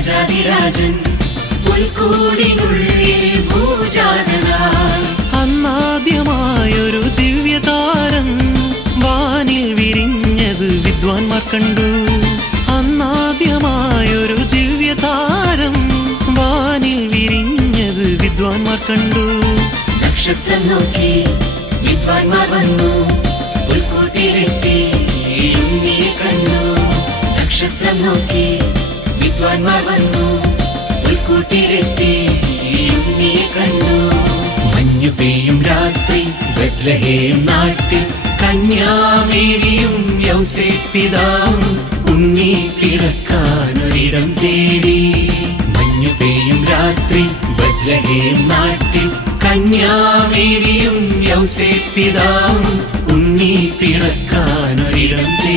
രാജാതിരാജൻ പുൽക്കൂടിനുള്ളിൽ ഭൂജാതനായി. അന്നാദ്യമായൊരു ദിവ്യതാരം വാനിൽ വിരിഞ്ഞത് വിദ്വാൻമാർ കണ്ടു. അന്നാദ്യമായൊരു ദിവ്യതാരം വാനിൽ വിരിഞ്ഞത് വിദ്വാൻമാർ കണ്ടു. നക്ഷത്രം നോക്കി വിദ്വാൻമാർ വന്നു, പുൽക്കൂട്ടിലെത്തി ഉണ്ണിയെ കണ്ടു. നക്ഷത്രം നോക്കി വിദ്വാൻമാർ വന്നു, പുൽക്കൂട്ടിലെത്തി ഉണ്ണിയെ കണ്ടു. മഞ്ഞു പെയ്യും രാത്രി ബത്ലഹേം നാട്ടിൽ കന്യാമേരിയും യൗസേപ്പിതാവും ഉണ്ണി പിറക്കാനൊരിടം തേടി. മഞ്ഞു പെയ്യും രാത്രി ബത്ലഹേം നാട്ടിൽ കന്യാമേരിയും യൗസേപ്പിതാവും ഉണ്ണി പിറക്കാനൊരിടം തേടി.